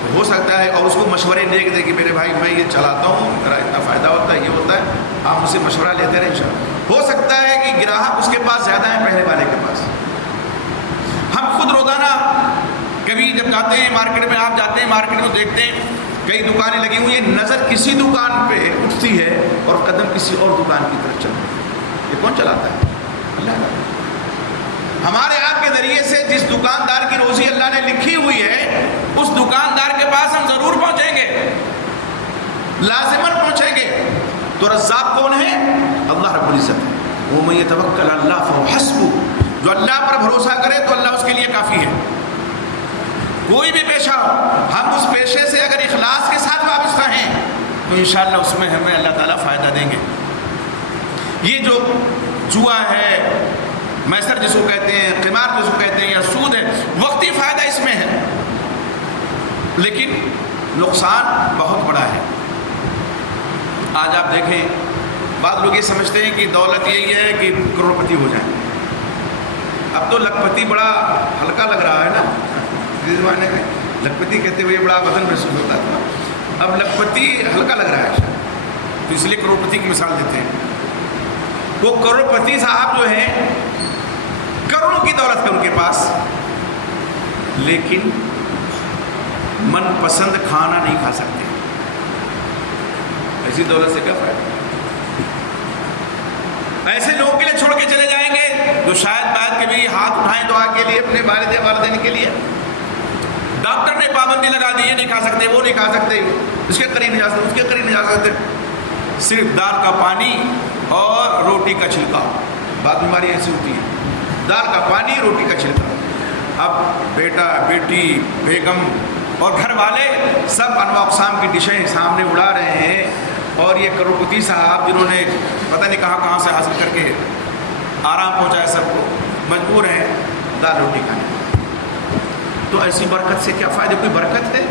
تو ہو سکتا ہے، اور اس کو مشورے دیکھ دے کہ میرے بھائی میں یہ چلاتا ہوں، میرا اتنا فائدہ ہوتا ہے، یہ ہوتا ہے، آپ مجھ سے مشورہ لیتے رہیں انشاءاللہ. ہو سکتا ہے کہ گراہک اس کے پاس زیادہ ہیں پہلے والے کے پاس. ہم خود روزانہ کبھی جب جاتے ہیں مارکیٹ میں، آپ جاتے ہیں مارکیٹ میں دیکھتے ہیں کئی دکانیں لگی ہوئی ہیں، نظر کسی دکان پہ اٹھتی ہے اور قدم کسی اور دکان کی طرف چلتا ہے. یہ کون چلاتا ہے؟ اللہ تعالیٰ. ہمارے آپ کے ذریعے سے جس دکاندار کی روزی اللہ نے لکھی ہوئی ہے، اس لازماً پہنچیں گے. تو رزاق کون ہے؟ اللہ رب العزت ہے. وَمَن يَتَوَكَّلْ عَلَى اللَّهِ فَهُوَ حَسْبُهُ. جو اللہ پر بھروسہ کرے تو اللہ اس کے لیے کافی ہے. کوئی بھی پیشہ ہو, ہم اس پیشے سے اگر اخلاص کے ساتھ وابستہ ہیں تو انشاءاللہ اس میں ہمیں اللہ تعالیٰ فائدہ دیں گے. یہ جو جوا ہے, میسر جس کو کہتے ہیں, قمار جس کو کہتے ہیں, یا سود ہے, وقتی فائدہ اس میں ہے, لیکن نقصان بہت بڑا ہے. آج آپ دیکھیں, بعض لوگ یہ سمجھتے ہیں کہ دولت یہی ہے کہ کروڑپتی ہو جائیں. اب تو لکھپتی بڑا ہلکا لگ رہا ہے نا, اس زمانے میں لکھپتی کہتے ہوئے بڑا وزن محسوس ہوتا تھا. اب لکھپتی ہلکا لگ رہا ہے, تو اس لیے کروڑپتی کی مثال دیتے ہیں. وہ کروڑپتی صاحب جو ہیں, کروڑوں کی دولت ہے ان کے پاس, لیکن من پسند کھانا نہیں کھا سکتے. ایسی دولت سے کیا فائدہ؟ ایسے لوگوں کے لیے چھوڑ کے چلے جائیں گے جو شاید بعد کے بھی ہاتھ اٹھائیں دعا کے لیے اپنے والدین کے لیے. ڈاکٹر نے پابندی لگا دی, یہ نہیں کھا سکتے, وہ نہیں کھا سکتے, اس کے قریب نہیں جا سکتے, اس کے قریب نہیں جا سکتے. صرف دال کا پانی اور روٹی کا چھلکا. بعض بیماری ایسی ہوتی ہے, دال کا پانی, روٹی کا چھلکا. اب بیٹا, بیٹی, بیگم اور گھر والے سب انواع اقسام کی ڈشیں سامنے اڑا رہے ہیں, اور یہ کروڑپتی صاحب جنہوں نے پتہ نہیں کہاں سے حاصل کر کے آرام پہنچایا سب کو, مجبور ہیں دال روٹی کھانے. تو ایسی برکت سے کیا فائدہ؟ کوئی برکت ہے؟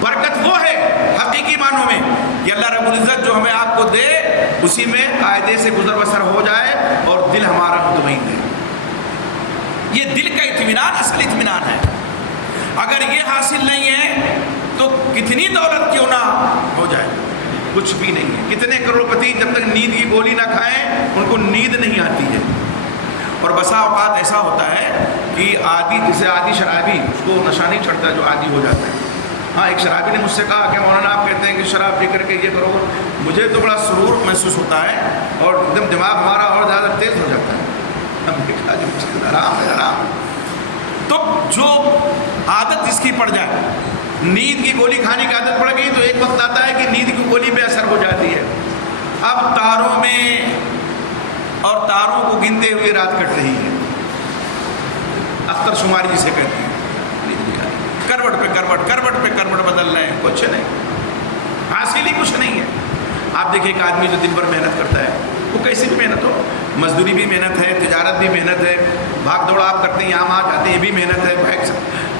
برکت وہ ہے حقیقی معنوں میں کہ اللہ رب العزت جو ہمیں آپ کو دے اسی میں قاعدے سے گزر بسر ہو جائے اور دل ہمارا مطمئن ہے. یہ دل کا اطمینان اصل اطمینان ہے. اگر یہ حاصل نہیں ہے تو کتنی دولت کیوں نہ ہو جائے, کچھ بھی نہیں ہے. کتنے کروڑپتی جب تک نیند کی گولی نہ کھائیں ان کو نیند نہیں آتی ہے. اور بسا اوقات ایسا ہوتا ہے کہ جسے عادی شرابی, اس کو نشہ نہیں چڑھتا جو عادی ہو جاتا ہے. ہاں, ایک شرابی نے مجھ سے کہا کہ مولانا آپ کہتے ہیں کہ شراب پی کر کے یہ کرو, مجھے تو بڑا سرور محسوس ہوتا ہے اور ایک دم دماغ ہمارا اور زیادہ تیز ہو جاتا ہے. ہم نے کہا جو آرام ہے, آرام. تو جو عادت جس کی پڑ جائے, نیند کی گولی کھانے کی عادت پڑ گئی تو ایک وقت آتا ہے کہ نیند کی گولی بے اثر ہو جاتی ہے. اب تاروں میں اور تاروں کو گنتے ہوئے رات کٹ رہی ہے. اختر شماری جسے کہتے ہیں, کروٹ پہ کروٹ, کروٹ پہ کروٹ بدل رہے ہیں, کچھ نہیں, حاصل ہی کچھ نہیں ہے. آپ دیکھیں ایک آدمی جو دن بھر محنت کرتا ہے, وہ کیسی بھی محنت ہو, مزدوری بھی محنت ہے, تجارت بھی محنت ہے, بھاگ دوڑ آپ کرتے ہیں, یہاں آ جاتے ہیں, یہ بھی محنت ہے, بائک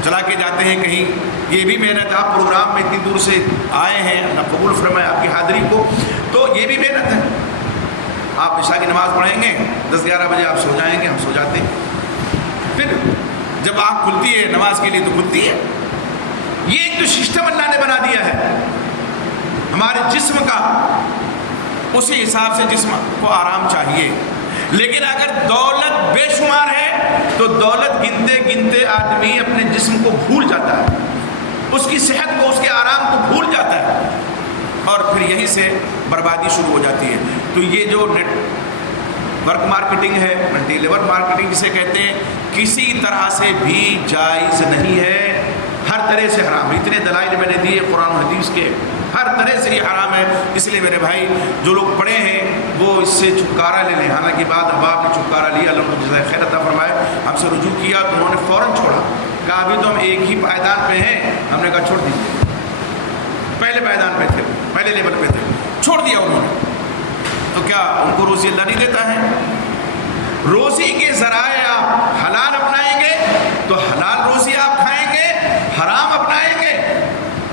چلا کے جاتے ہیں کہیں, یہ بھی محنت ہے. آپ پروگرام میں اتنی دور سے آئے ہیں, اللہ قبول فرمائے آپ کی حاضری کو, تو یہ بھی محنت ہے. آپ عشاء کی نماز پڑھیں گے, 10-11 بجے آپ سو جائیں گے, ہم سو جاتے ہیں. پھر جب آنکھ کھلتی ہے نماز کے لیے تو کھلتی ہے. یہ ایک جو سسٹم اللہ نے بنا دیا ہے ہمارے جسم کا, اسی حساب سے جسم کو آرام چاہیے. لیکن اگر دولت بے شمار ہے تو دولت گنتے گنتے آدمی اپنے جسم کو بھول جاتا ہے, اس کی صحت کو, اس کے آرام کو بھول جاتا ہے, اور پھر یہیں سے بربادی شروع ہو جاتی ہے. تو یہ جو نیٹ ورک مارکیٹنگ ہے, ملٹی لیول مارکیٹنگ جسے کہتے ہیں, کسی طرح سے بھی جائز نہیں ہے, ہر طرح سے حرام ہے. اتنے دلائل میں نے دیے قرآن و حدیث کے, ہر طرح سے یہ حرام ہے. اس لیے میرے بھائی جو لوگ پڑھے ہیں وہ اس سے چھٹکارا لے لیں. حالانکہ بعد احباب نے چھٹکارا لیا, اللہ کو جزائے خیر عطا فرمائے, ہم سے رجوع کیا تو انہوں نے فوراً چھوڑا, کہا ابھی تو ہم ایک ہی پائیدان پہ ہیں. ہم نے کہا چھوڑ دیجیے, پہلے پائیدان پہ تھے, پہلے لیول پہ تھے, چھوڑ دیا انہوں نے. تو کیا ان کو روزی اللہ نہیں دیتا ہے؟ روزی کے ذرائع آپ حلال اپنائیں گے تو حلال روزی آپ کھائیں گے, حرام اپنائیں گے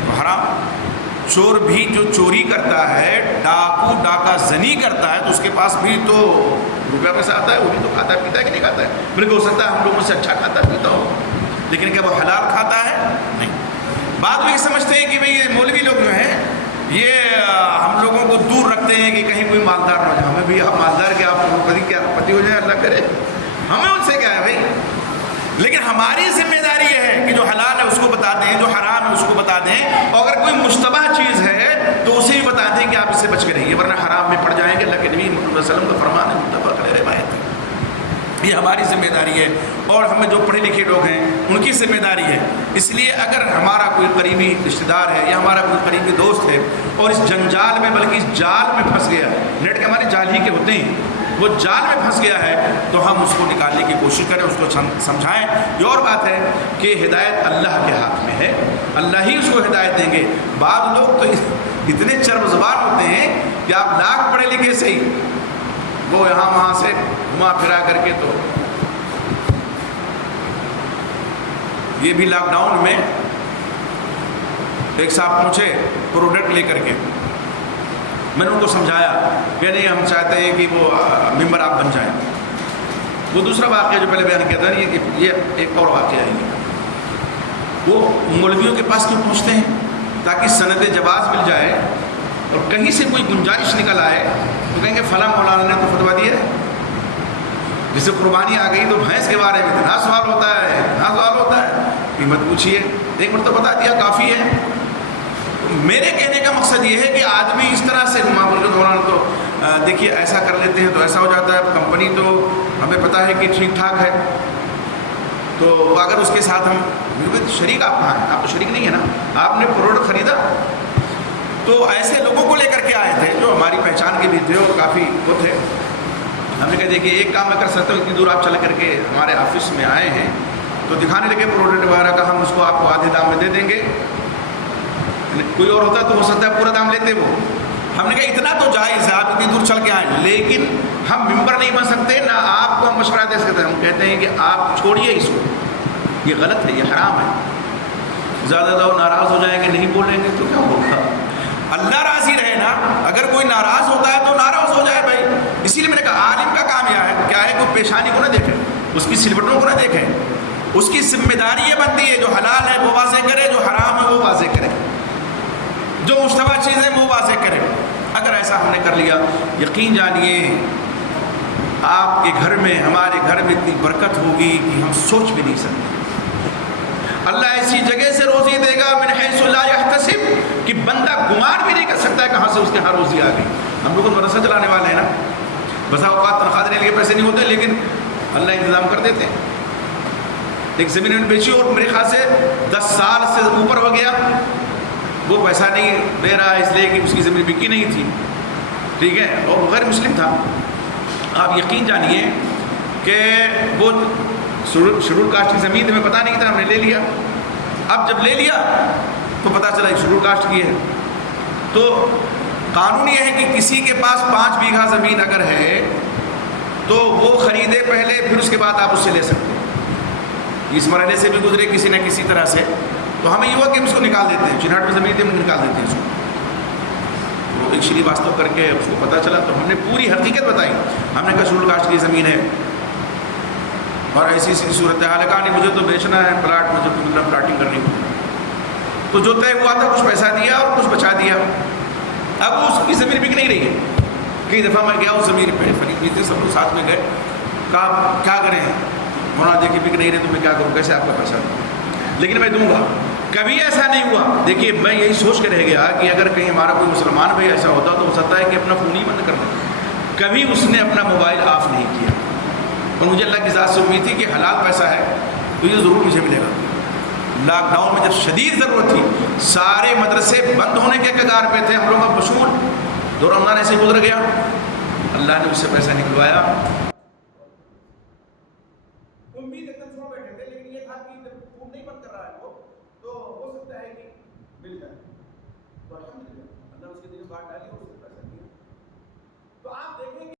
تو حرام. چور بھی جو چوری کرتا ہے, ڈاکو ڈاکہ زنی کرتا ہے, تو اس کے پاس بھی تو روپیہ پیسہ آتا ہے, وہ بھی تو کھاتا پیتا ہے کہ نہیں کھاتا ہے. بلکہ ہو سکتا ہے ہم لوگوں سے اچھا کھاتا پیتا ہو, لیکن کیا وہ حلال کھاتا ہے؟ نہیں. بعد میں یہ سمجھتے ہیں کہ بھئی یہ مولوی لوگ جو ہیں یہ ہم لوگوں کو دور رکھتے ہیں کہ کہیں کوئی مالدار نہ ہو جائے. ہمیں بھی آپ مالدار کے آپ کبھی کیا پتی ہو جائے, اللہ کرے, ہمیں ان سے کیا ہے بھائی. لیکن ہماری ذمہ داری یہ ہے کہ جو حلال ہے اس کو بتا دیں, جو حرام ہے اس کو بتا دیں, اور اگر کوئی مشتبہ چیز ہے تو اسے بھی بتا دیں کہ آپ اس سے بچ کے رہیے ورنہ حرام میں پڑ جائیں گے. اللہ کے نبی محمد صلی اللہ علیہ وسلم کا فرمان ہے, متفق علیہ روایت ہے. یہ ہماری ذمہ داری ہے. اور ہمیں جو پڑھے لکھے لوگ ہیں ان کی ذمہ داری ہے. اس لیے اگر ہمارا کوئی قریبی رشتہ دار ہے یا ہمارا کوئی قریبی دوست ہے اور اس جنجال میں بلکہ اس جال میں پھنس گیا ہے، نیٹ کے ہمارے جال ہی کے ہوتے ہیں، وہ جال میں پھنس گیا ہے تو ہم اس کو نکالنے کی کوشش کریں، اس کو سمجھائیں. یہ اور بات ہے کہ ہدایت اللہ کے ہاتھ میں ہے، اللہ ہی اس کو ہدایت دیں گے. بعض لوگ تو اتنے چرب زبان ہوتے ہیں کہ آپ لاکھ پڑھے لکھے صحیح، وہ یہاں وہاں سے گھما پھرا کر کے. تو یہ بھی لاک ڈاؤن میں ایک صاحب پہنچے پروڈکٹ لے کر کے، میں نے ان کو سمجھایا کہ نہیں ہم چاہتے ہیں کہ وہ ممبر آپ بن جائیں. وہ دوسرا واقعہ جو پہلے بیان کیا تھا یہ ایک اور واقعہ ہے. وہ مولویوں کے پاس کیوں پہنچتے ہیں؟ تاکہ سند جواز مل جائے اور کہیں سے کوئی گنجائش نکل آئے تو کہیں گے فلاں مولانا نے تو فتویٰ دیا ہے. جسے قربانی آ گئی تو بھینس کے بارے میں اتنا سوال ہوتا ہے، اتنا سوال ہوتا ہے، قیمت پوچھیے، ایک مرتبہ بتا دیا کافی ہے. میرے کہنے کا مقصد یہ ہے کہ آدمی اس طرح سے مولانا تو دیکھیے ایسا کر لیتے ہیں تو ایسا ہو جاتا ہے، کمپنی تو ہمیں پتہ ہے کہ ٹھیک ٹھاک ہے، تو اگر اس کے ساتھ ہم شریک آپ کہاں ہیں؟ آپ تو شریک نہیں ہے نا، آپ نے پروڈکٹ خریدا. تو ایسے لوگوں کو لے کر کے آئے تھے جو ہماری پہچان کے بھی تھے اور کافی وہ تھے. ہم نے کہا دیکھیے ایک کام میں کر سکتا ہوں، اتنی دور آپ چل کر کے ہمارے آفس میں آئے ہیں تو دکھانے لگے پروڈکٹ وغیرہ کا، ہم اس کو آپ کو آدھے دام میں دے دیں گے. کوئی اور ہوتا تو ہو سکتا ہے پورا دام لیتے وہ. ہم نے کہا اتنا تو جائز ہے، آپ اتنی دور چل کے آئیں، لیکن ہم ممبر نہیں بن سکتے، نہ آپ کو ہم مشورہ دے سکتے. ہم کہتے ہیں کہ آپ چھوڑیے اس کو، یہ غلط ہے، یہ حرام ہے. زیادہ لوگ ناراض ہو جائیں گے، نہیں بولیں گے تو کیا ہوگا؟ اللہ راضی رہے نا. اگر کوئی ناراض ہوتا ہے تو ناراض ہو جائے بھائی. اسی لیے میں نے کہا عالم کا کام کیا ہے کوئی پیشانی کو نہ دیکھے، اس کی سلوٹوں کو نہ دیکھے. اس کی ذمہ داری یہ بنتی ہے جو حلال ہے وہ واضح کرے، جو حرام ہے وہ واضح کرے، جو مشتبہ چیز ہے وہ واضح کرے. اگر ایسا ہم نے کر لیا، یقین جانیے آپ کے گھر میں، ہمارے گھر میں اتنی برکت ہوگی کہ ہم سوچ بھی نہیں سکتے. اللہ ایسی جگہ سے روزی دے گا من حیث لا یحتسب کہ بندہ گمان بھی نہیں کر سکتا ہے کہاں سے اس کے ہاں روزی آ گئی. ہم لوگ مدرسہ چلانے والے ہیں نا، بسا اوقات تنخواہ دینے کے پیسے نہیں ہوتے لیکن اللہ انتظام کر دیتے ہیں. ایک زمین میں بیچی اور میرے خیال سے 10 سال سے اوپر ہو گیا، وہ پیسہ نہیں دے رہا اس لیے کہ اس کی زمین بکی نہیں تھی، ٹھیک ہے، اور وہ غیر مسلم تھا. آپ یقین جانیے کہ وہ شیڈول کاسٹ کی زمین میں پتہ نہیں تھا، ہم نے لے لیا. اب جب لے لیا تو پتہ چلا ایک شیڈول کاسٹ کی ہے. تو قانون یہ ہے کہ کسی کے پاس 5 بیگھہ زمین اگر ہے تو وہ خریدے پہلے، پھر اس کے بعد آپ اس سے لے سکتے ہیں. اس مرحلے سے بھی گزرے کسی نہ کسی طرح سے، تو ہمیں یہ ہوا کہ ہم اس کو نکال دیتے ہیں. چنہٹ میں زمین تھی، ہم نکال دیتے ہیں اس کو. تو ایک شری واستو کر کے اس کو پتہ چلا تو ہم نے پوری حقیقت بتائی. ہم نے کہا شیڈول کاسٹ کی زمین ہے اور ایسی صورت حال ہے، کہا نہیں مجھے تو بیچنا ہے پلاٹ، مجھے تو مطلب پلاٹنگ کرنی ہوتی. تو جو طے ہوا تھا کچھ پیسہ دیا اور کچھ بچا دیا. اب اس کی زمین بک نہیں رہی ہے. کئی دفعہ میں گیا اس زمین پہ، فریق بھی تھے، سب لوگ ساتھ میں گئے، کہا کیا کریں مولانا دیکھیے بک نہیں رہے تو میں کیا کروں، کیسے آپ کا پیسہ دوں، لیکن میں دوں گا. کبھی ایسا نہیں ہوا. دیکھیے میں یہی سوچ کے رہ گیا کہ اگر کہیں ہمارا کوئی مسلمان بھائی ایسا ہوتا تو ہو سکتا ہے کہ اپنا فون ہی بند کر دیں. کبھی اس نے اپنا موبائل آف نہیں کیا، اور مجھے اللہ کی ذات سے امید تھی کہ حلال پیسہ ہے تو یہ ضرور مجھے ملے گا. لاک ڈاؤن میں جب شدید ضرورت تھی، سارے مدرسے بند ہونے کے کگار پہ تھے، ہم لوگ کا مشہور 2 رمضان ایسے گزر گیا، اللہ نے اس سے پیسہ نکلوایا. امید ایک دم چھوڑ بیٹھے تھے، لیکن یہ تھا کہ جب فون نہیں بند کر رہا ہے وہ تو ہو سکتا ہے کہ مل جائے. تو الحمدللہ اللہ اس کے دل میں بات ڈالی اور اس سے پیسہ دیا. تو آپ دیکھیں